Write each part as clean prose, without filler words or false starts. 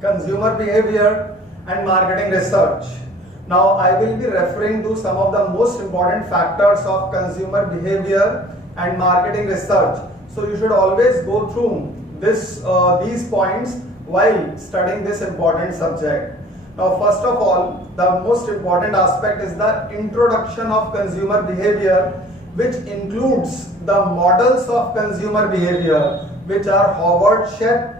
consumer behavior and marketing research. Now I will be referring to some of the most important factors of consumer behavior and marketing research. So you should always go through these points while studying this important subject. Now first of all, the most important aspect is the introduction of consumer behavior, which includes the models of consumer behavior, which are Howard, SHETH,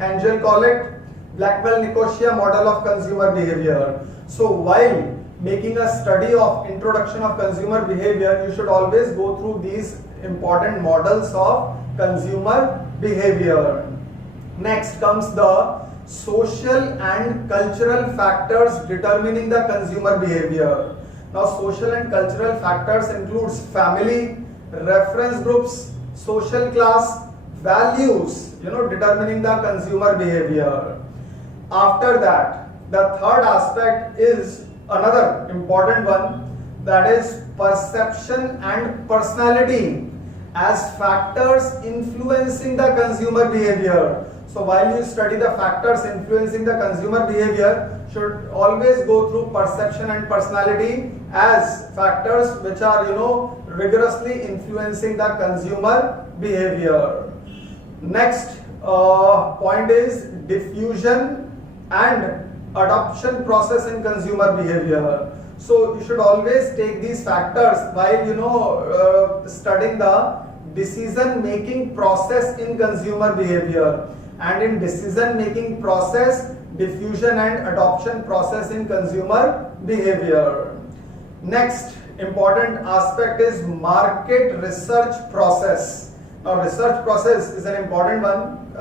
ENGEL, KOLLAT, BLACKWELL, NICOSIA model of consumer behavior. So while making a study of introduction of consumer behavior, you should always go through these important models of consumer behavior. Next comes the social and cultural factors determining the consumer behavior. Now social and cultural factors includes family, reference groups, social class, values, determining the consumer behavior. After that, the third aspect is another important one, that is perception and personality as factors influencing the consumer behavior. So while you study the factors influencing the consumer behavior, should always go through perception and personality as factors which are rigorously influencing the consumer behavior. Next point is diffusion and adoption process in consumer behavior. So you should always take these factors while studying the decision making process in consumer behavior, and in decision making process, diffusion and adoption process in consumer behavior. Next important aspect is market research process. Now research process is an important one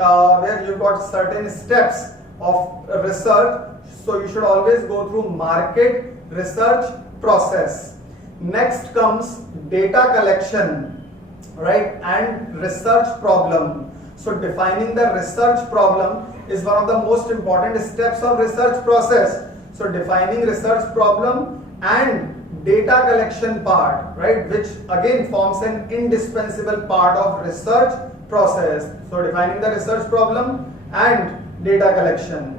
where you've got certain steps of research. So you should always go through market research process. Next comes data collection, right, and research problem. So defining the research problem is one of the most important steps of research process. So defining research problem and data collection part, right, which again forms an indispensable part of research process. So defining the research problem and data collection.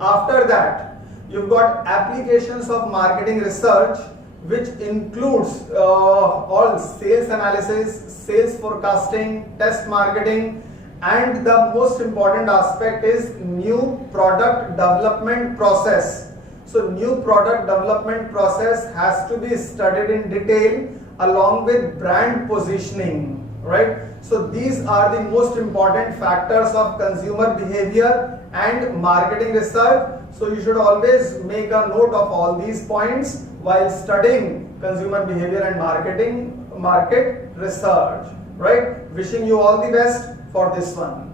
After that, you've got applications of marketing research, which includes all sales analysis, sales forecasting, test marketing, and the most important aspect is new product development process. So new product development process has to be studied in detail along with brand positioning, right? So these are the most important factors of consumer behavior and marketing research. So you should always make a note of all these points while studying consumer behavior and market research, right? Wishing you all the best for this one.